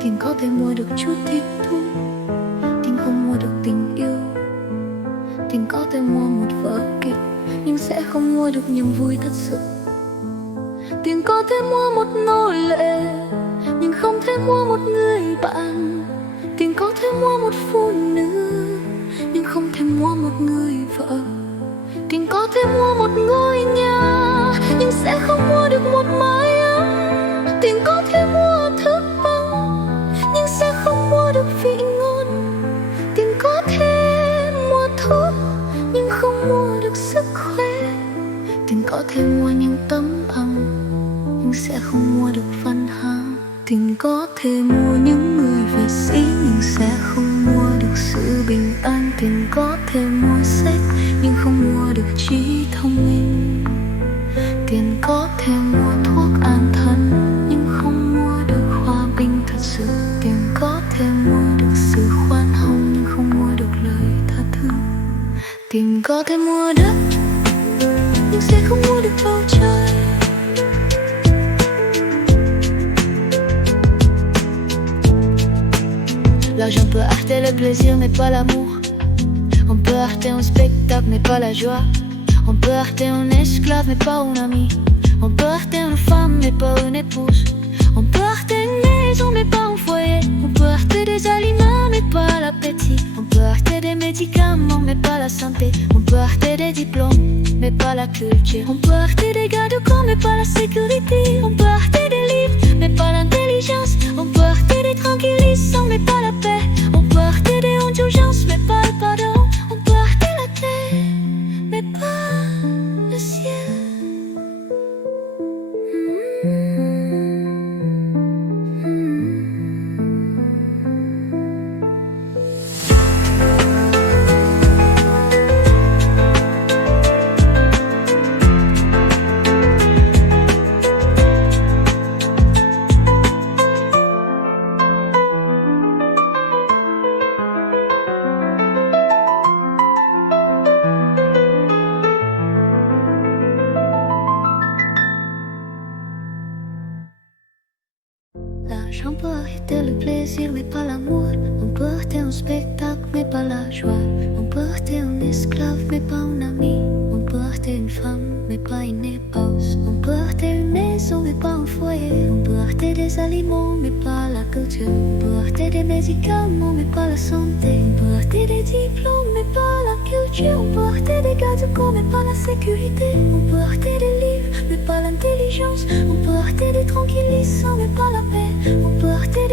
Tiền có thể mua được chút thích thú, tiền không mua được tình yêu. Tiền có thể mua một vở kịch, nhưng sẽ không mua được niềm vui thật sự. Tiền có thể mua một nô lệ, nhưng không thể mua một người bạn. Tiền có thể mua một phụ nữ, nhưng không thể mua một người vợ. Tiền có thể mua một ngôi nhà, nhưng sẽ không mua được một mái ấm. Tiền có thể mua thức ăn, nhưng sẽ không mua được vị ngon. Tiền có thể mua thuốc, nhưng không mua được sức khỏe. Tiền có thể mua những tấm bằng, nhưng sẽ không mua được văn hóa. Tiền có thể mua những người vệ sĩ, nhưng sẽ không mua được sự bình an. Tiền có thể mua sách, nhưng không mua được trí thông minh. Tiền có thể mua thuốc an thần, nhưng không mua được hòa bình thật sự. Tiền có thể mua được sự khoan hồng, nhưng không mua được lời tha thứ. Tiền có thể mua đất, nhưng sẽ không mua được bầu trời. L'argent peut acheter le plaisir mais pas l'amour. On peut acheter un spectacle mais pas la joie. On peut acheter un esclave mais pas un ami. On peut acheter une femme mais pas une épouse. On peut acheter une maison mais pas un foyer. On peut acheter des aliments mais pas l'appétit. On peut acheter des médicaments mais pas la santé. On peut acheter des diplômes mais pas la culture. On peut acheter des gardes du corps mais pas la sécurité. On peut acheter des livres mais pas l'intelligence. On peut acheter des tranquillisants mais pas la paix. On peut acheter des indulgences mais pas le pardon. On peut acheter la terre mais pas le ciel. L'argent peut acheter le plaisir mais pas l'amour. On peut acheter un spectacle mais pas la joie. On peut acheter un esclave mais pas un ami. On peut acheter une femme mais pas une épouse. On peut acheter une maison mais pas un foyer. On peut acheter des aliments mais pas la culture. On peut acheter des médicaments mais pas la santé. On peut acheter des diplômes mais pas la culture. On peut acheter des gardes du corps mais pas la sécurité. On peut acheter des livres mais pas l'intelligence. On peut acheter des tranquillisants mais pas la paix. On peut acheter